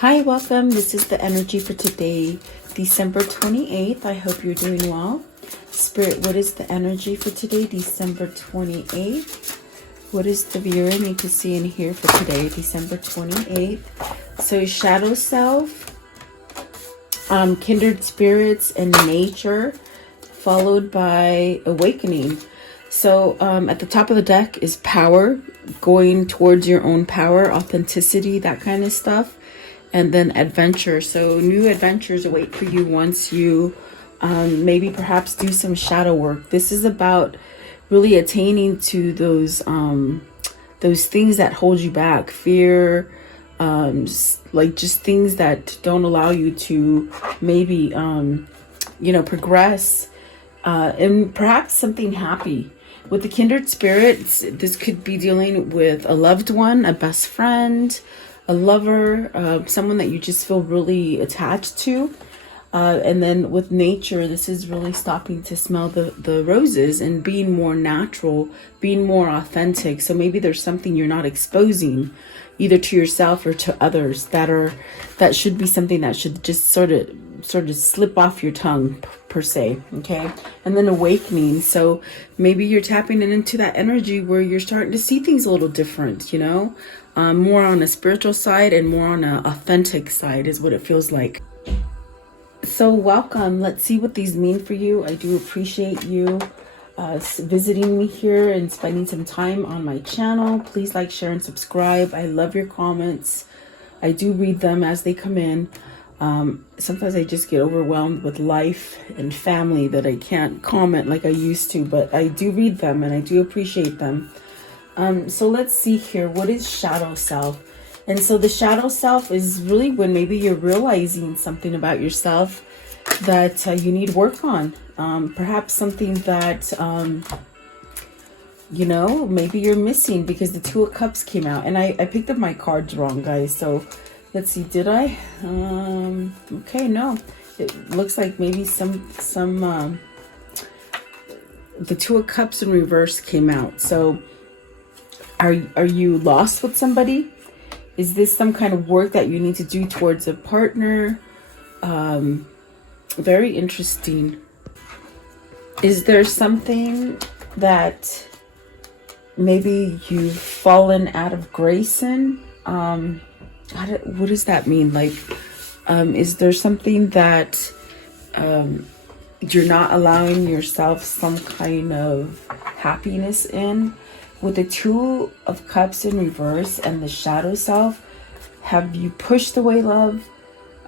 Hi, welcome. This is the energy for today, December 28th. I hope you're doing well. Spirit, what is the energy for today, December 28th? What is the viewer need to see and hear for today, December 28th? So shadow self, kindred spirits and nature, followed by awakening. So at the top of the deck is power, going towards your own power, authenticity, that kind of stuff. And then adventure. So new adventures await for you once you maybe perhaps do some shadow work. This is about really attaining to those things that hold you back. Fear, like just things that don't allow you to maybe, progress and perhaps something happy. With the kindred spirits, this could be dealing with a loved one, a best friend, a lover, someone that you just feel really attached to. And then with nature, this is really stopping to smell the roses and being more natural, being more authentic. So maybe there's something you're not exposing either to yourself or to others that should be something that should just sort of slip off your tongue per se. Okay. And then awakening. So maybe you're tapping into that energy where you're starting to see things a little different, more on a spiritual side and more on an authentic side is what it feels like. So welcome. Let's see what these mean for you. I do appreciate you visiting me here and spending some time on my channel. Please like, share, and subscribe. I love your comments. I do read them as they come in. Sometimes I just get overwhelmed with life and family that I can't comment like I used to, but I do read them and I do appreciate them. So let's see here. What is shadow self? And so the shadow self is really when maybe you're realizing something about yourself that you need work on. Perhaps something that, maybe you're missing because the Two of Cups came out. And I picked up my cards wrong, guys. So let's see. Did I? Okay, no. It looks like maybe the Two of Cups in reverse came out. So are you lost with somebody? Is this some kind of work that you need to do towards a partner? Very interesting. Is there something that maybe you've fallen out of grace in? What does that mean? Like, is there something that you're not allowing yourself some kind of happiness in? With the Two of Cups in reverse and the shadow self, have you pushed away love?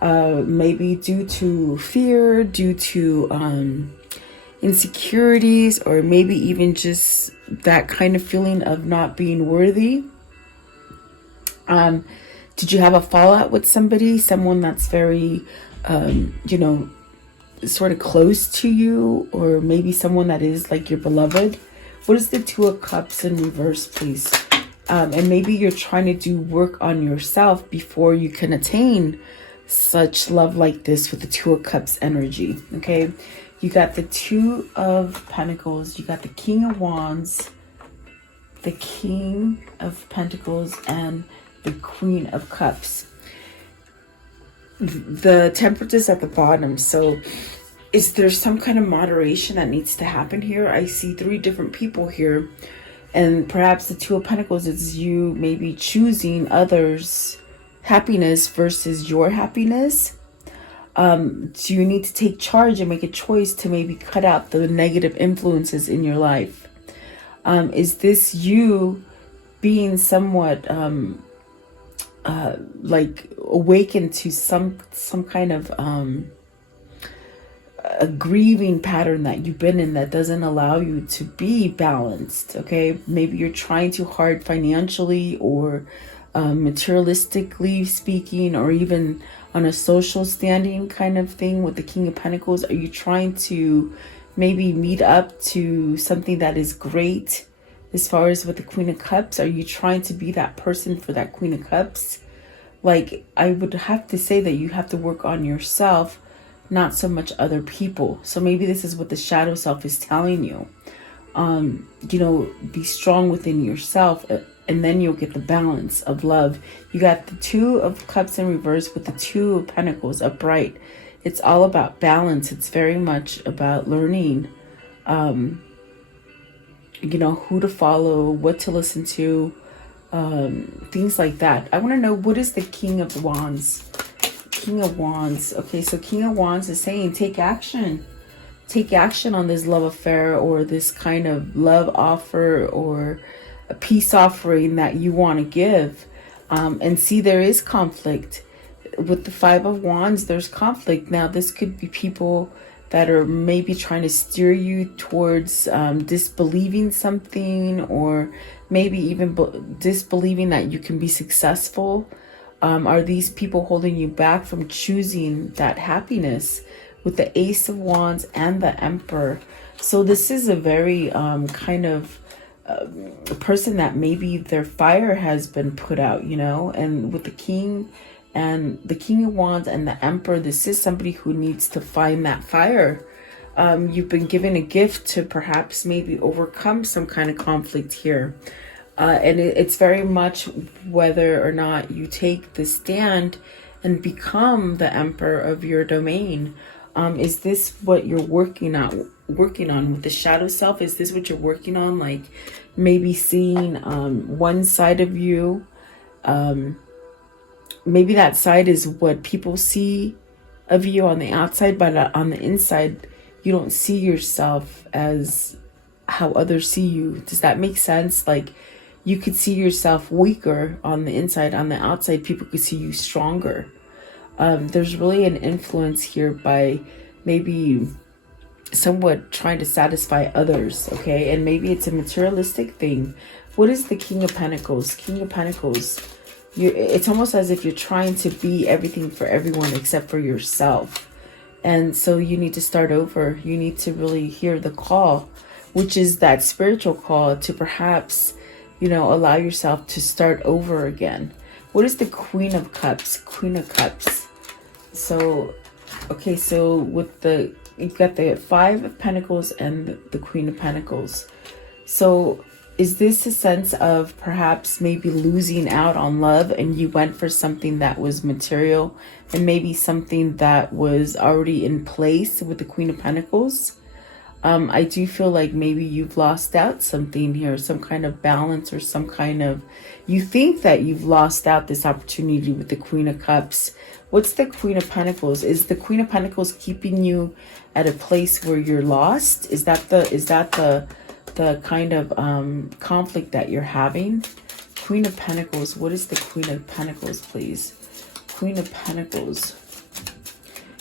Maybe due to fear, due to insecurities, or maybe even just that kind of feeling of not being worthy. Did you have a fallout with somebody? Someone that's very, sort of close to you, or maybe someone that is like your beloved? What is the Two of Cups in reverse, please? And maybe you're trying to do work on yourself before you can attain such love like this with the Two of Cups energy, okay? You got the Two of Pentacles, you got the King of Wands, the King of Pentacles, and the Queen of Cups. The Temperance is at the bottom, so is there some kind of moderation that needs to happen here? I see three different people here. And perhaps the Two of Pentacles is you maybe choosing others' happiness versus your happiness. Do you need to take charge and make a choice to maybe cut out the negative influences in your life? Is this you being somewhat like awakened to some kind of a grieving pattern that you've been in that doesn't allow you to be balanced? Okay, maybe you're trying too hard financially or materialistically speaking, or even on a social standing kind of thing with the King of Pentacles. Are you trying to maybe meet up to something that is great? As far as with the Queen of Cups, are you trying to be that person for that Queen of Cups? Like, I would have to say that you have to work on yourself, not so much other people. So maybe this is what the shadow self is telling you. Be strong within yourself and then you'll get the balance of love. You got the Two of Cups in reverse with the Two of Pentacles upright. It's all about balance. It's very much about learning, you know, who to follow, what to listen to, things like that. I want to know, what is the King of Wands? King of Wands. Okay, so King of Wands is saying take action. Take action on this love affair, or this kind of love offer, or a peace offering that you want to give. And see, there is conflict. With the Five of Wands, there's conflict. Now, this could be people that are maybe trying to steer you towards disbelieving something, or maybe even disbelieving that you can be successful. Are these people holding you back from choosing that happiness? With the Ace of Wands and the Emperor. So this is a very kind of a person that maybe their fire has been put out, you know. And with the King and the King of Wands and the Emperor, this is somebody who needs to find that fire. You've been given a gift to perhaps maybe overcome some kind of conflict here. And it's very much whether or not you take the stand and become the Emperor of your domain. Is this what you're working on with the shadow self? Is this what you're working on? Like maybe seeing one side of you. Maybe that side is what people see of you on the outside, but on the inside, you don't see yourself as how others see you. Does that make sense? Like you could see yourself weaker on the inside. On the outside, people could see you stronger. There's really an influence here by maybe somewhat trying to satisfy others, okay? And maybe it's a materialistic thing. What is the King of Pentacles? King of Pentacles, it's almost as if you're trying to be everything for everyone except for yourself. And so you need to start over. You need to really hear the call, which is that spiritual call to perhaps, you know, allow yourself to start over again. What is the Queen of Cups? Queen of Cups. So, okay, so with the, you've got the Five of Pentacles and the Queen of Pentacles. So is this a sense of perhaps maybe losing out on love, and you went for something that was material and maybe something that was already in place with the Queen of Pentacles? I do feel like maybe you've lost out something here, some kind of balance, or some kind of, you think that you've lost out this opportunity with the Queen of Cups. What's the Queen of Pentacles? Is the Queen of Pentacles keeping you at a place where you're lost? Is that the kind of conflict that you're having? Queen of Pentacles. What is the Queen of Pentacles, please? Queen of Pentacles.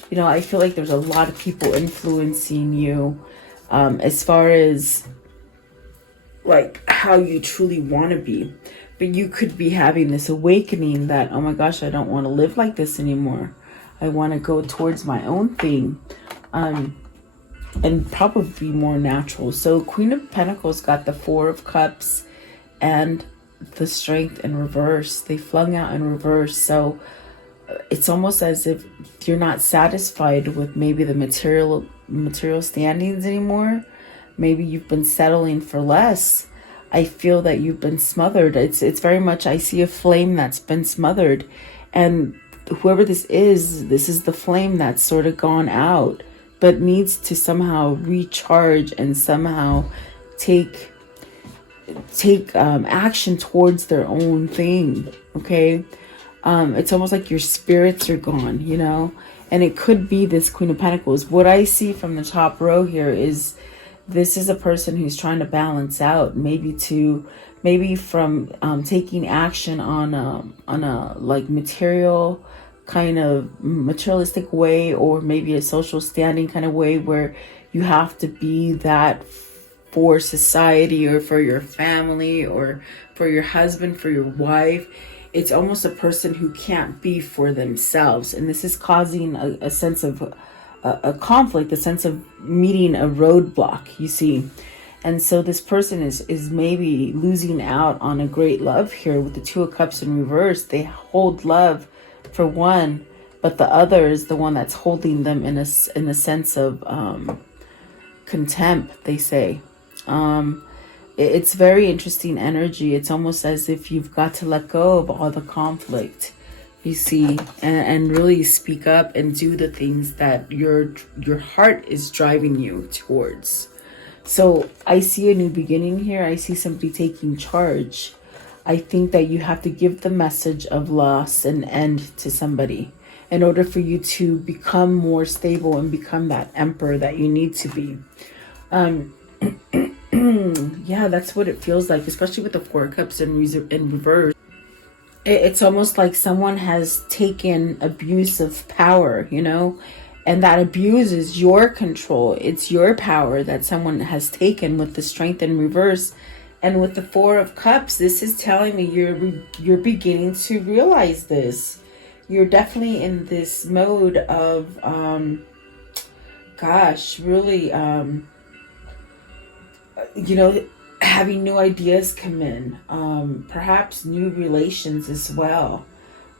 You know, I feel like there's a lot of people influencing you. As far as like how you truly want to be, but you could be having this awakening that, oh my gosh, I don't want to live like this anymore. I want to go towards my own thing, and probably be more natural. So Queen of Pentacles got the Four of Cups and the Strength in reverse. They flung out in reverse. So it's almost as if you're not satisfied with maybe the material standings anymore. Maybe you've been settling for less. I feel that you've been smothered. It's very much, I see a flame that's been smothered, and whoever this is the flame that's sort of gone out, but needs to somehow recharge and somehow take action towards their own thing. Okay. It's almost like your spirits are gone, you know, and it could be this Queen of Pentacles. What I see from the top row here is this is a person who's trying to balance out, maybe from taking action on a like material kind of materialistic way, or maybe a social standing kind of way where you have to be that for society or for your family or for your husband, for your wife. It's almost a person who can't be for themselves. And this is causing a sense of a conflict, a sense of meeting a roadblock, you see. And so this person is maybe losing out on a great love here with the Two of Cups in reverse. They hold love for one, but the other is the one that's holding them in a sense of contempt, they say. It's very interesting energy. It's almost as if you've got to let go of all the conflict, you see, and really speak up and do the things that your heart is driving you towards. So I see a new beginning here. I see somebody taking charge. I think that you have to give the message of loss and end to somebody in order for you to become more stable and become that emperor that you need to be. Yeah, that's what it feels like, especially with the Four of Cups in reverse. It's almost like someone has taken abuse of power, you know, and that abuse is your control. It's your power that someone has taken with the Strength in reverse. And with the Four of Cups, this is telling me you're beginning to realize this. You're definitely in this mode of, really, you know, having new ideas come in, perhaps new relations as well.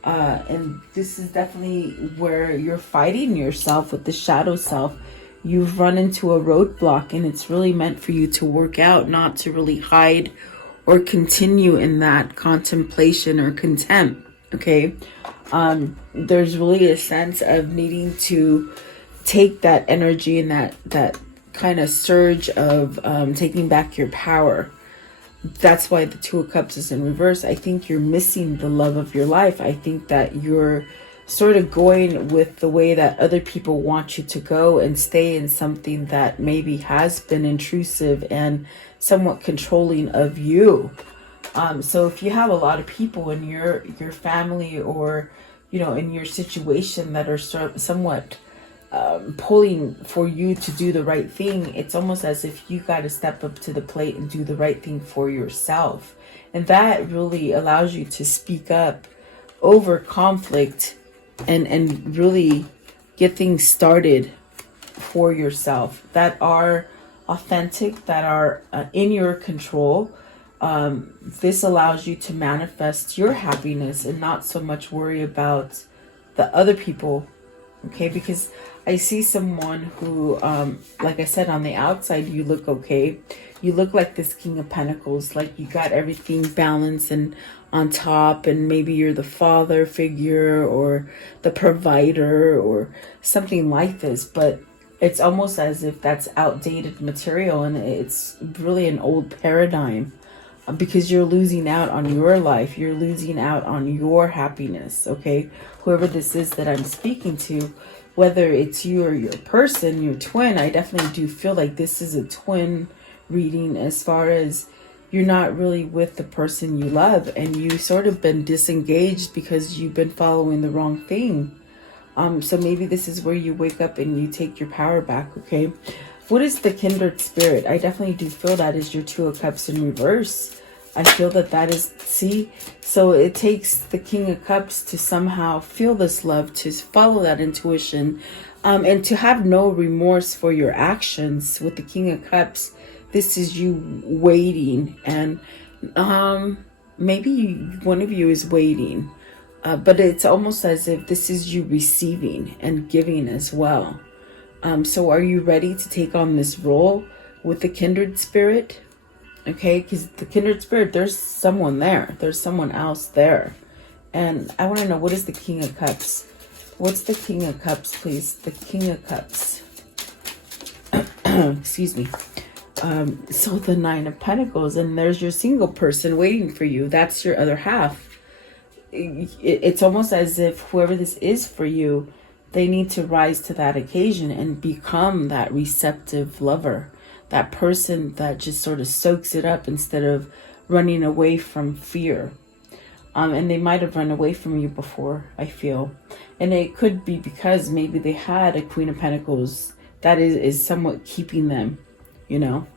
And this is definitely where you're fighting yourself with the shadow self. You've run into a roadblock, and it's really meant for you to work out, not to really hide or continue in that contemplation or contempt. Okay. There's really a sense of needing to take that energy and that kind of surge of taking back your power. That's why the Two of Cups is in reverse. I think you're missing the love of your life. I think that you're sort of going with the way that other people want you to go and stay in something that maybe has been intrusive and somewhat controlling of you. So if you have a lot of people in your family or, you know, in your situation that are somewhat pulling for you to do the right thing, it's almost as if you got to step up to the plate and do the right thing for yourself. And that really allows you to speak up over conflict and really get things started for yourself that are authentic, that are in your control. This allows you to manifest your happiness and not so much worry about the other people. Okay, because I see someone who, like I said, on the outside, you look okay. You look like this King of Pentacles, like you got everything balanced and on top, and maybe you're the father figure or the provider or something like this. But it's almost as if that's outdated material, and it's really an old paradigm because you're losing out on your life. You're losing out on your happiness, okay? Whoever this is that I'm speaking to, whether it's you or your person, your twin, I definitely do feel like this is a twin reading as far as you're not really with the person you love and you sort of been disengaged because you've been following the wrong thing. So maybe this is where you wake up and you take your power back, okay? What is the kindred spirit? I definitely do feel that is your Two of Cups in reverse. I feel that is, see, so it takes the King of Cups to somehow feel this love, to follow that intuition, and to have no remorse for your actions. With the King of Cups, this is you waiting, and maybe one of you is waiting, but it's almost as if this is you receiving and giving as well. So are you ready to take on this role with the kindred spirit? Okay, because the kindred spirit, there's someone there. There's someone else there. And I want to know, what is the King of Cups? What's the King of Cups, please? The King of Cups. Excuse me. So the Nine of Pentacles, and there's your single person waiting for you. That's your other half. It's almost as if whoever this is for you, they need to rise to that occasion and become that receptive lover. That person that just sort of soaks it up instead of running away from fear. And they might have run away from you before, I feel. And it could be because maybe they had a Queen of Pentacles that is somewhat keeping them, you know.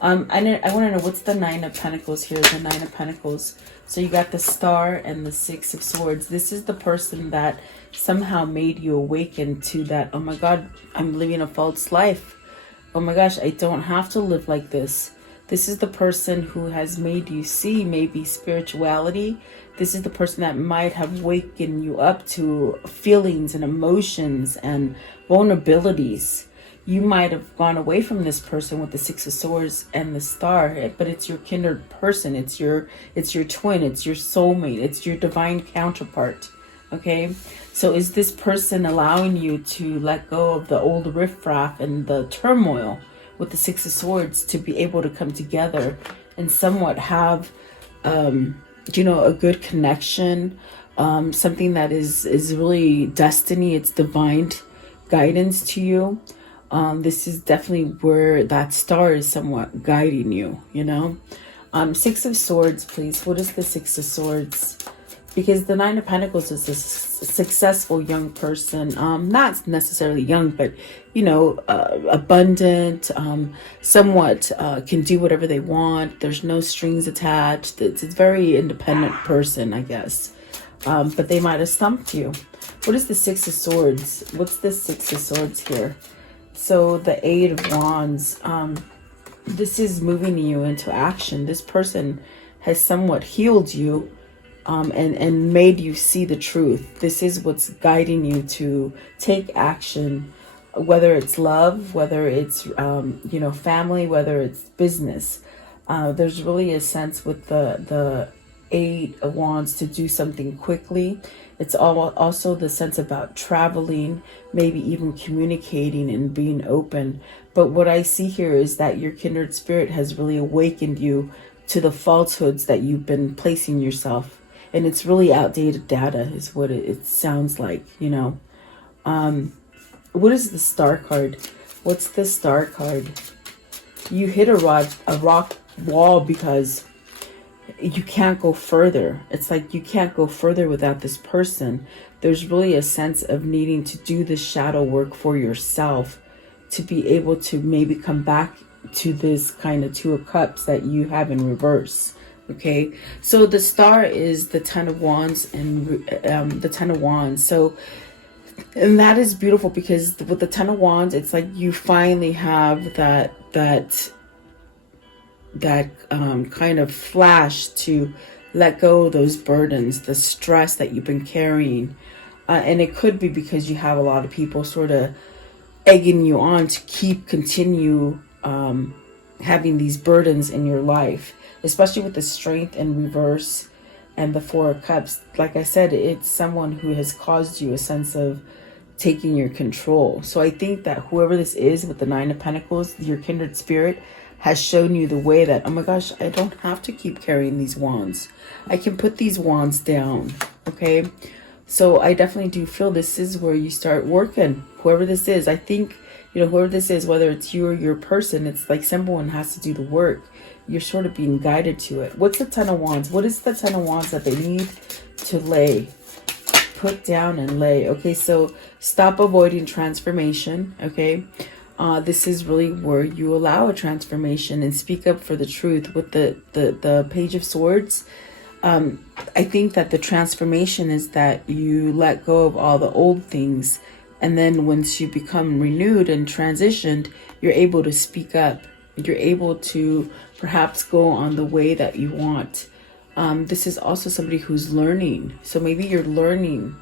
I want to know, what's the Nine of Pentacles here? The Nine of Pentacles. So you got the Star and the Six of Swords. This is the person that somehow made you awaken to that, oh my God, I'm living a false life. Oh my gosh, I don't have to live like this. This is the person who has made you see maybe spirituality. This is the person that might have wakened you up to feelings and emotions and vulnerabilities. you might have gone away from this person with the Six of Swords and the Star, but it's your kindred person. It's your twin. It's your soulmate. It's your divine counterpart. Okay, so is this person allowing you to let go of the old riffraff and the turmoil with the Six of Swords to be able to come together and somewhat have, you know, a good connection, something that is really destiny. It's divine guidance to you. This is definitely where that star is somewhat guiding you, you know. Six of Swords, please. What is the Six of Swords? Because the Nine of Pentacles is a successful young person. Not necessarily young, but, you know, abundant, somewhat can do whatever they want. There's no strings attached. It's a very independent person, I guess. But they might have stumped you. What is the Six of Swords? What's the Six of Swords here? So the Eight of Wands. This is moving you into action. This person has somewhat healed you. And made you see the truth. This is what's guiding you to take action, whether it's love, whether it's, you know, family, whether it's business. There's really a sense with the Eight of Wands to do something quickly. It's also the sense about traveling, maybe even communicating and being open. But what I see here is that your kindred spirit has really awakened you to the falsehoods that you've been placing yourself. And it's really outdated data is what it sounds like, you know. What is the Star card? What's the Star card? You hit a rock wall because you can't go further. It's like you can't go further without this person. There's really a sense of needing to do the shadow work for yourself to be able to maybe come back to this kind of Two of Cups that you have in reverse. Okay, so the Star is the Ten of Wands and the Ten of Wands. So, and that is beautiful because with the Ten of Wands, it's like you finally have that kind of flash to let go of those burdens, the stress that you've been carrying. And it could be because you have a lot of people sort of egging you on to continue having these burdens in your life. Especially with the Strength in reverse and the Four of Cups. Like I said, it's someone who has caused you a sense of taking your control. So I think that whoever this is with the Nine of Pentacles, your kindred spirit, has shown you the way that, oh my gosh, I don't have to keep carrying these wands. I can put these wands down, okay? So I definitely do feel this is where you start working. Whoever this is, I think, you know, whoever this is, whether it's you or your person, it's like someone has to do the work. You're sort of being guided to it. What's the Ten of Wands? What is the Ten of Wands that they need to lay? Put down and lay. Okay, so stop avoiding transformation. Okay, this is really where you allow a transformation and speak up for the truth. With the Page of Swords, I think that the transformation is that you let go of all the old things. And then once you become renewed and transitioned, you're able to speak up. You're able to perhaps go on the way that you want. This is also somebody who's learning. So maybe you're learning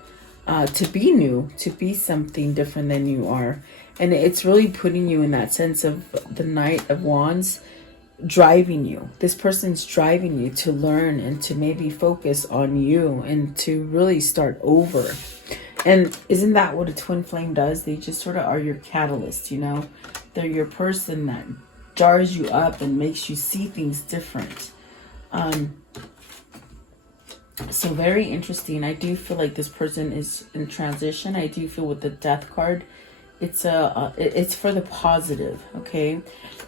to be new, to be something different than you are. And it's really putting you in that sense of the Knight of Wands driving you. This person's driving you to learn and to maybe focus on you and to really start over. And isn't that what a twin flame does? They just sort of are your catalyst, you know? They're your person that jars you up and makes you see things different. So very interesting. I do feel like this person is in transition. I do feel with the Death card, it's for the positive, okay?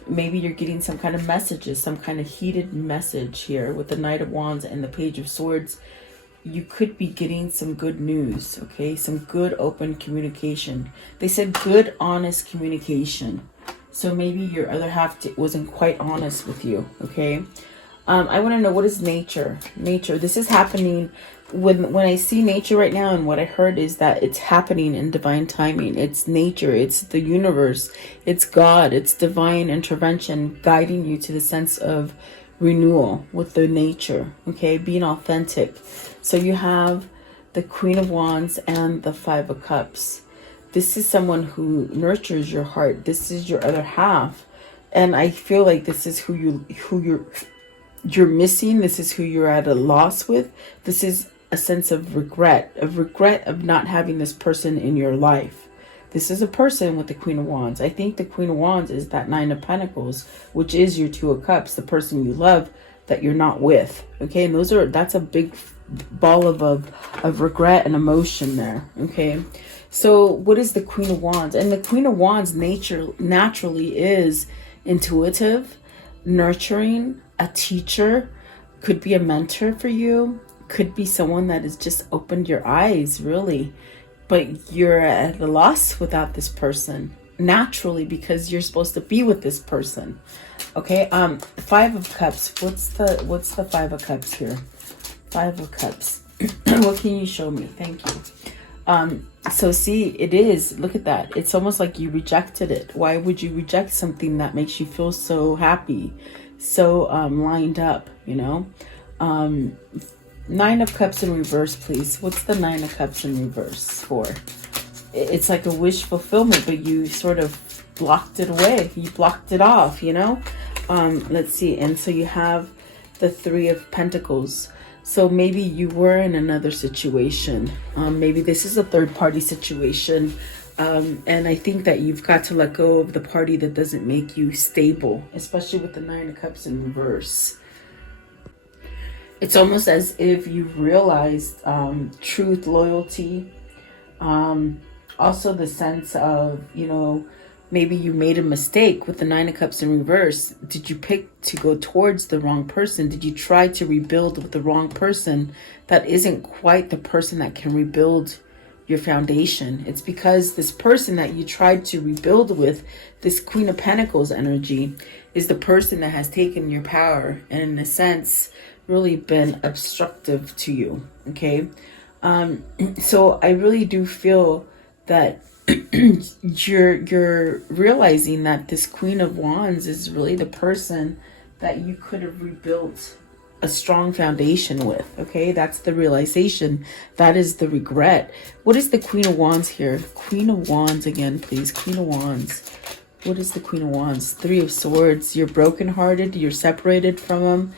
Maybe you're getting some kind of messages, some kind of heated message here with the Knight of Wands and the Page of Swords. You could be getting some good news, okay? Some good open communication. They said good, honest communication. So maybe your other half wasn't quite honest with you, okay? I want to know, what is nature? Nature. This is happening when I see nature right now, and what I heard is that it's happening in divine timing. It's nature. It's the universe. It's God. It's divine intervention guiding you to the sense of renewal with the nature, okay? Being authentic. So you have the Queen of Wands and the Five of Cups. This is someone who nurtures your heart. This is your other half. And I feel like this is who you're missing. This is who you're at a loss with. This is a sense of regret of not having this person in your life. This is a person with the Queen of Wands. I think the Queen of Wands is that Nine of Pentacles, which is your Two of Cups, the person you love that you're not with. Okay, and that's a big ball of regret and emotion there. Okay, so what is the Queen of Wands? And the Queen of Wands naturally is intuitive, nurturing, a teacher, could be a mentor for you, could be someone that has just opened your eyes, really. But you're at a loss without this person, naturally, because you're supposed to be with this person. Okay, Five of Cups. What's the Five of Cups here? Five of Cups. What can you show me? Thank you. So see, it is, look at that. It's almost like you rejected it. Why would you reject something that makes you feel so happy, so lined up, you know? Nine of Cups in reverse, please. What's the Nine of Cups in reverse for? It's like a wish fulfillment, but you sort of blocked it away. You blocked it off, you know? Let's see. And so you have the Three of Pentacles. So maybe you were in another situation. Maybe this is a third-party situation. And I think that you've got to let go of the party that doesn't make you stable, especially with the Nine of Cups in reverse. It's almost as if you've realized truth, loyalty, also the sense of, you know, maybe you made a mistake with the Nine of Cups in reverse. Did you pick to go towards the wrong person? Did you try to rebuild with the wrong person that isn't quite the person that can rebuild your foundation? It's because this person that you tried to rebuild with, this Queen of Pentacles energy, is the person that has taken your power and in a sense really been obstructive to you. Okay, so I really do feel that you're realizing that this Queen of Wands is really the person that you could have rebuilt a strong foundation with. Okay, that's the realization. That is the regret. What is the Queen of Wands here? Queen of Wands again, please. Queen of Wands. What is the Queen of Wands? Three of Swords. You're brokenhearted. You're separated from them.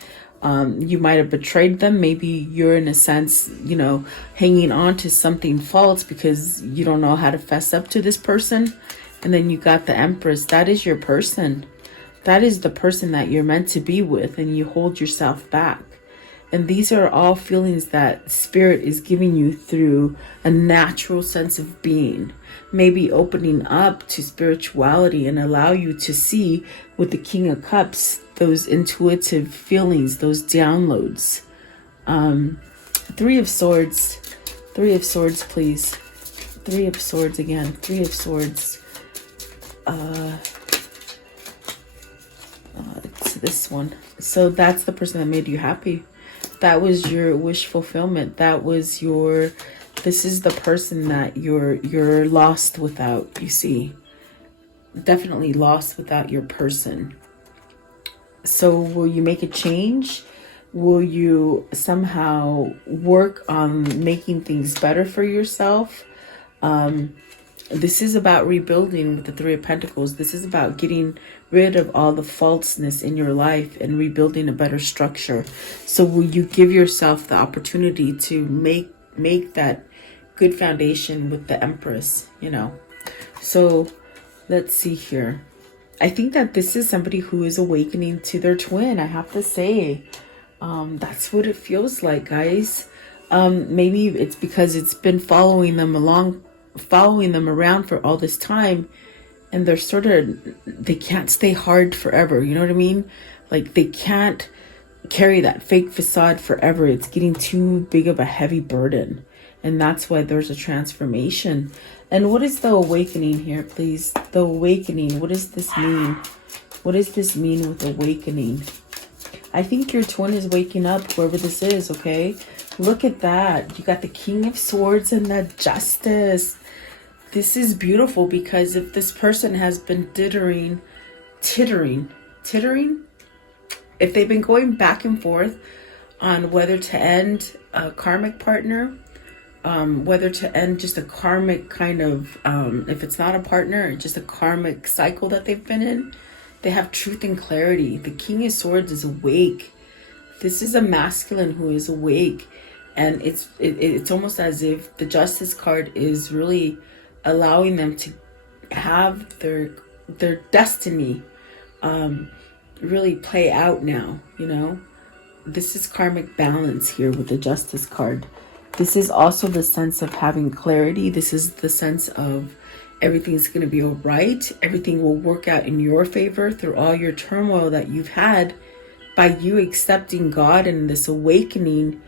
You might have betrayed them. Maybe you're in a sense, you know, hanging on to something false because you don't know how to fess up to this person. And then you got the Empress. That is your person. That is the person that you're meant to be with, and you hold yourself back. And these are all feelings that Spirit is giving you through a natural sense of being. Maybe opening up to spirituality and allow you to see with the King of Cups those intuitive feelings, those downloads. Three of Swords. Three of Swords, please. Three of Swords again. Three of Swords. It's this one. So that's the person that made you happy. That was your wish fulfillment. That was your, this is the person that you're lost without, you see. Definitely lost without your person. So will you make a change? Will you somehow work on making things better for yourself? This is about rebuilding with the Three of Pentacles. This is about getting rid of all the falseness in your life and rebuilding a better structure. So will you give yourself the opportunity to make that good foundation with the Empress, you know? So let's see here. I think that this is somebody who is awakening to their twin. I have to say, that's what it feels like, guys. Maybe it's because it's been following them around for all this time, and they're sort of, they can't stay hard forever. You know what I mean? Like they can't carry that fake facade forever. It's getting too big of a heavy burden. And that's why there's a transformation. And what is the awakening here, please? The awakening. What does this mean? What does this mean with awakening? I think your twin is waking up, whoever this is, okay? Look at that. You got the King of Swords and the Justice. This is beautiful because if this person has been tittering, if they've been going back and forth on whether to end a karmic partner, whether to end just a karmic kind of, if it's not a partner, just a karmic cycle that they've been in. They have truth and clarity. The King of Swords is awake. This is a masculine who is awake. And it's almost as if the Justice card is really allowing them to have their destiny really play out now, you know. This is karmic balance here with the Justice card. This is also the sense of having clarity. This is the sense of everything's going to be all right. Everything will work out in your favor through all your turmoil that you've had by you accepting God and this awakening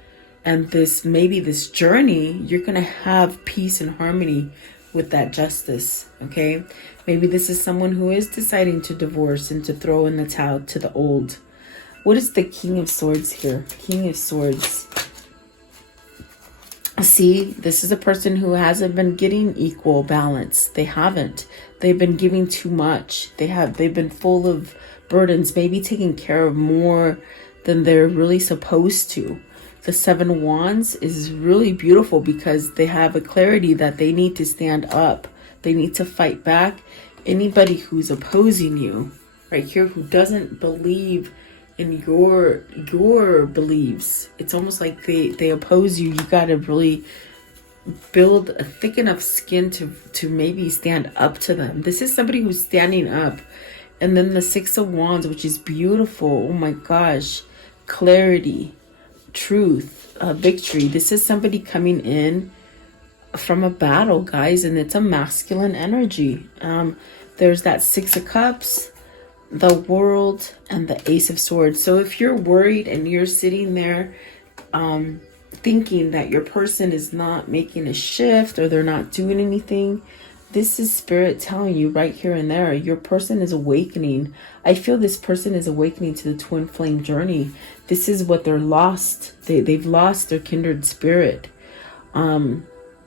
and this journey. You're going to have peace and harmony with that Justice, okay? Maybe this is someone who is deciding to divorce and to throw in the towel to the old. What is the King of Swords here? King of Swords. See, this is a person who hasn't been getting equal balance. They haven't. They've been giving too much. They've been full of burdens, maybe taking care of more than they're really supposed to. The Seven of Wands is really beautiful because they have a clarity that they need to stand up. They need to fight back. Anybody who's opposing you, right here, who doesn't believe in your beliefs, it's almost like they oppose you. You got to really build a thick enough skin to maybe stand up to them. This is somebody who's standing up. And then the Six of Wands, which is beautiful. Oh my gosh. Clarity, truth, victory. This is somebody coming in from a battle, guys, and it's a masculine energy. There's that Six of Cups, the World, and the Ace of Swords. So if you're worried and you're sitting there thinking that your person is not making a shift or they're not doing anything, this is Spirit telling you right here and there, your person is awakening. I feel this person is awakening to the twin flame journey. This is what they're lost. They've lost their kindred spirit. And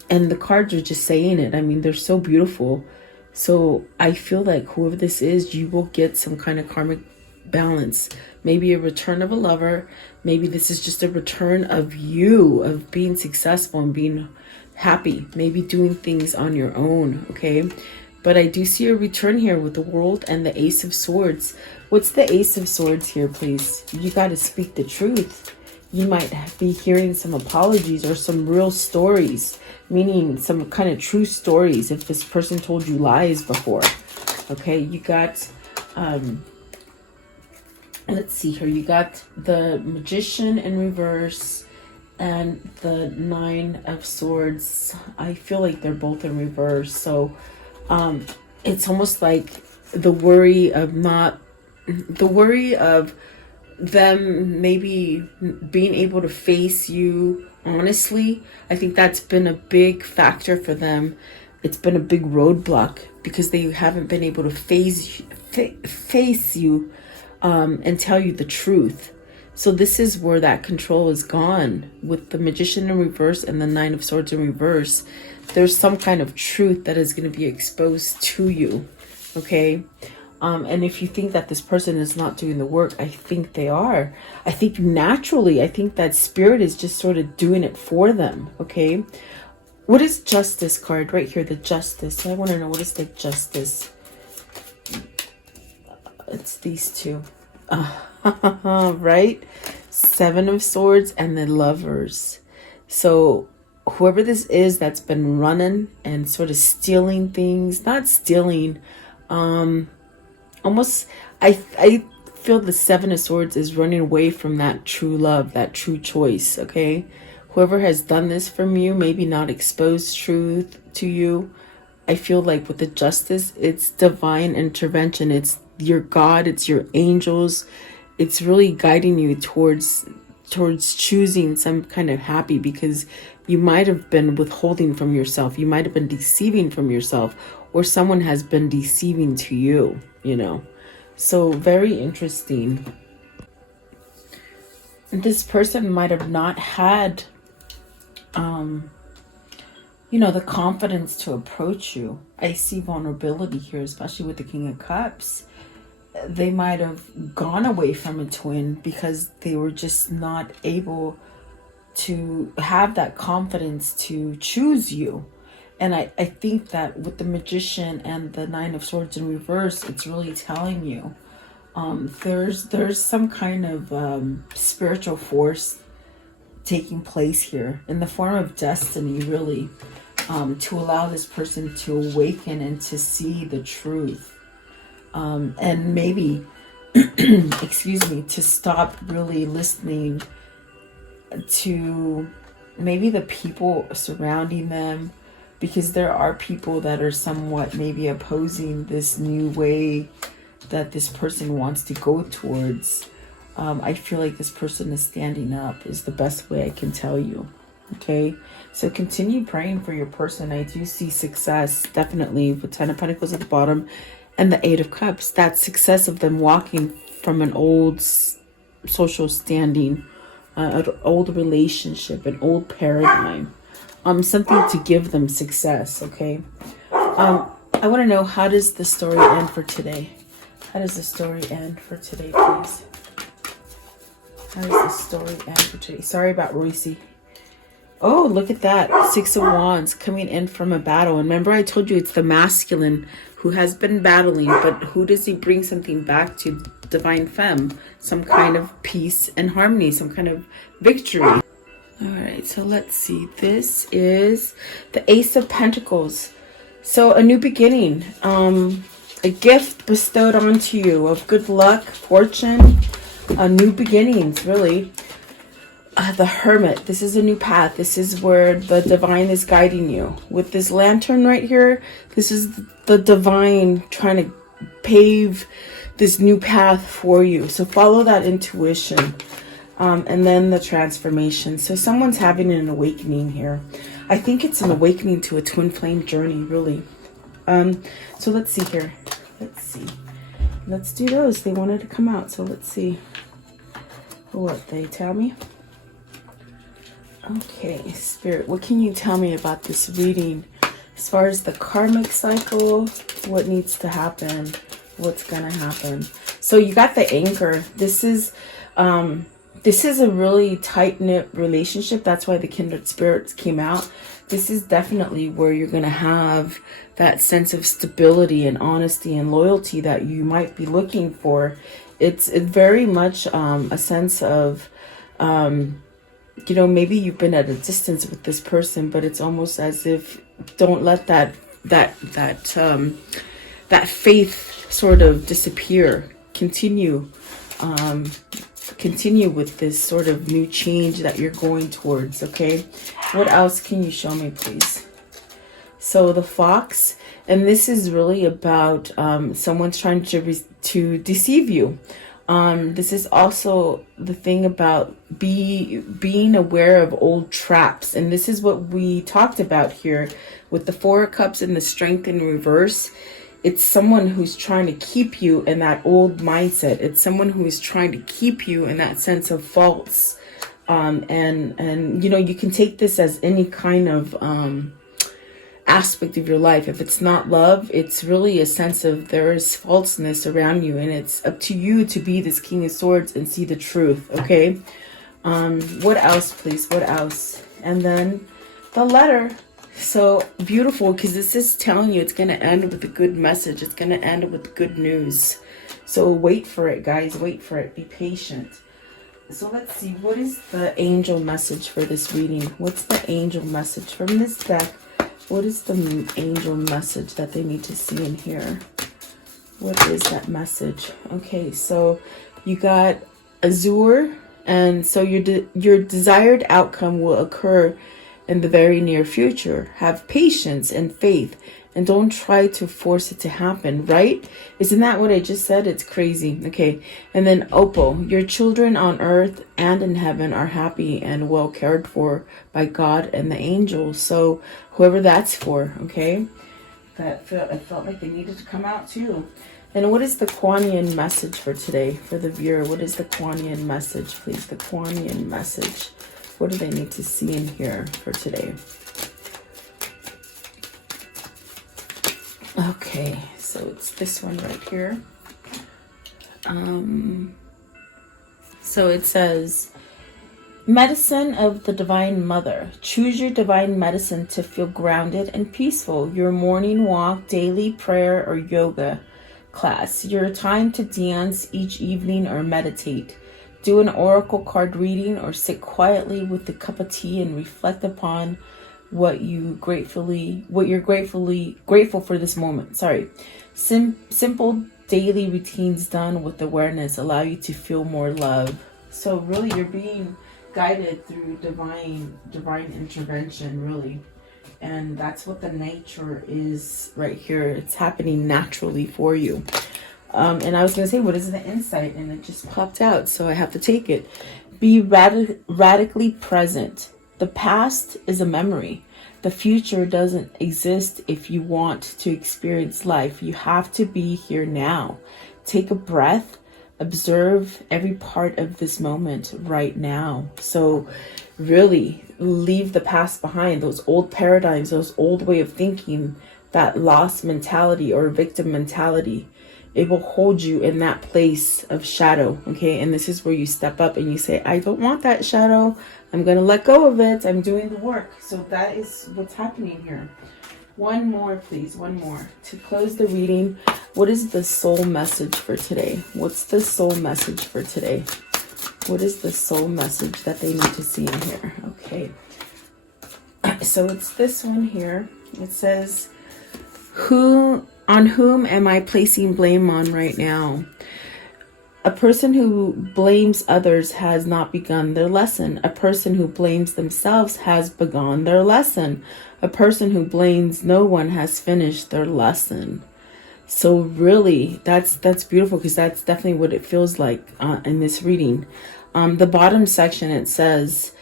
the cards are just saying it. I mean, they're so beautiful. So I feel like whoever this is, you will get some kind of karmic balance. Maybe a return of a lover. Maybe this is just a return of you, of being successful and being happy. Maybe doing things on your own, okay? But I do see a return here with the World and the Ace of Swords. What's the Ace of Swords here, please? You got to speak the truth. You might be hearing some apologies or some real stories, meaning some kind of true stories if this person told you lies before. Okay, you got, let's see here. You got the Magician in reverse and the Nine of Swords. I feel like they're both in reverse. So it's almost like the worry of them maybe being able to face you honestly. I think that's been a big factor for them. It's been a big roadblock because they haven't been able to face you and tell you the truth. So this is where that control is gone. With the Magician in reverse and the Nine of Swords in reverse, there's some kind of truth that is going to be exposed to you, okay? And if you think that this person is not doing the work, I think they are. I think naturally, I think that Spirit is just sort of doing it for them, okay? What is Justice card right here? The Justice. I want to know, what is the Justice? It's these two. Right? Seven of Swords and the Lovers. So whoever this is that's been running and sort of stealing things, not stealing, almost, I feel the Seven of Swords is running away from that true love, that true choice, okay? Whoever has done this from you, maybe not exposed truth to you. I feel like with the Justice, it's divine intervention. It's your God, it's your angels. It's really guiding you towards choosing some kind of happy, because you might have been withholding from yourself. You might have been deceiving from yourself, or someone has been deceiving to you, you know. So very interesting. This person might have not had, you know, the confidence to approach you. I see vulnerability here, especially with the King of Cups. They might have gone away from a twin because they were just not able to have that confidence to choose you. And I think that with the Magician and the Nine of Swords in reverse, it's really telling you there's some kind of spiritual force taking place here in the form of destiny, really, to allow this person to awaken and to see the truth. And maybe, excuse me, to stop really listening to maybe the people surrounding them, because there are people that are somewhat maybe opposing this new way that this person wants to go towards. I feel like this person is standing up is the best way I can tell you. Okay, so continue praying for your person. I do see success, definitely, with 10 of Pentacles at the bottom and the 8 of Cups. That success of them walking from an old social standing, an old relationship, an old paradigm. Something to give them success, okay? I want to know, how does the story end for today? How does the story end for today, please? How does the story end for today? Sorry about Royce. Oh, look at that. 6 of Wands coming in from a battle. And remember, I told you it's the masculine who has been battling, but who does he bring something back to? Divine Femme. Some kind of peace and harmony, some kind of victory. All right, so let's see. This is the Ace of Pentacles. So a new beginning, a gift bestowed onto you of good luck, fortune, new beginnings, really. The Hermit, this is a new path. This is where the divine is guiding you. With this lantern right here, this is the divine trying to pave this new path for you. So follow that intuition. And then the transformation. So someone's having an awakening here. I think it's an awakening to a twin flame journey, really. So let's see here. Let's see. Let's do those. They wanted to come out, so let's see what they tell me. Okay, Spirit, what can you tell me about this reading? As far as the karmic cycle, what needs to happen, what's gonna happen. So you got the anchor. This is a really tight-knit relationship. That's why the kindred spirits came out. This is definitely where you're going to have that sense of stability and honesty and loyalty that you might be looking for. It's very much a sense of, you know, maybe you've been at a distance with this person, but it's almost as if don't let that faith sort of disappear. Continue with this sort of new change that you're going towards, okay? What else can you show me, please? So the Fox, and this is really about someone's trying to deceive you. This is also the thing about being aware of old traps, and this is what we talked about here with the Four of Cups and the Strength in reverse. It's someone who's trying to keep you in that old mindset. It's someone who is trying to keep you in that sense of false. And you know, you can take this as any kind of aspect of your life. If it's not love, it's really a sense of there is falseness around you, and it's up to you to be this King of Swords and see the truth, okay? What else, please? What else? And then the letter. So beautiful, because this is telling you it's going to end with a good message. It's going to end with good news. So wait for it, guys. Wait for it. Be patient. So let's see. What is the angel message for this reading? What's the angel message from this deck? What is the angel message that they need to see in here? What is that message? Okay, so you got Azure, and so your desired outcome will occur in the very near future. Have patience and faith, and don't try to force it to happen, right? Isn't that what I just said? It's crazy. Okay, and then Opal, your children on earth and in heaven are happy and well cared for by God and the angels. So whoever that's for, okay? I felt like they needed to come out too. And what is the Kuan Yin message for today for the viewer? What is the Kuan Yin message, please? The Kuan Yin message. What do they need to see in here for today? Okay, so it's this one right here. So it says, Medicine of the Divine Mother. Choose your divine medicine to feel grounded and peaceful. Your morning walk, daily prayer, or yoga class. Your time to dance each evening or meditate. Do an oracle card reading or sit quietly with a cup of tea and reflect upon what you're grateful for this moment. Simple daily routines done with awareness allow you to feel more love. So really, you're being guided through divine intervention, really. And that's what the nature is right here. It's happening naturally for you. And I was going to say, what is the insight? And it just popped out, so I have to take it. Be radically present. The past is a memory. The future doesn't exist if you want to experience life. You have to be here now. Take a breath. Observe every part of this moment right now. So really leave the past behind, those old paradigms, those old way of thinking, that lost mentality or victim mentality. It will hold you in that place of shadow, okay? And this is where you step up and you say, I don't want that shadow. I'm going to let go of it. I'm doing the work. So that is what's happening here. One more, please. One more. To close the reading, what is the soul message for today? What's the soul message for today? What is the soul message that they need to see in here? Okay. So it's this one here. It says, on whom am I placing blame on right now? A person who blames others has not begun their lesson. A person who blames themselves has begun their lesson. A person who blames no one has finished their lesson. So really, that's beautiful, because that's definitely what it feels like in this reading. The bottom section, it says,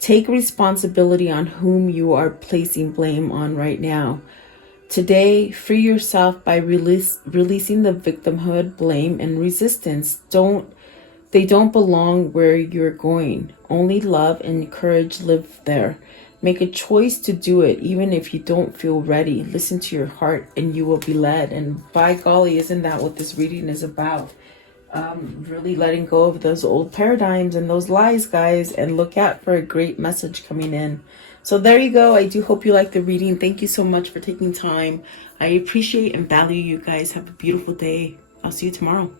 take responsibility on whom you are placing blame on right now. Today, free yourself by releasing the victimhood, blame, and resistance. They don't belong where you're going. Only love and courage live there. Make a choice to do it, even if you don't feel ready. Listen to your heart and you will be led. And by golly, isn't that what this reading is about? Really letting go of those old paradigms and those lies, guys, and look out for a great message coming in. So there you go. I do hope you like the reading. Thank you so much for taking time. I appreciate and value you guys. Have a beautiful day. I'll see you tomorrow.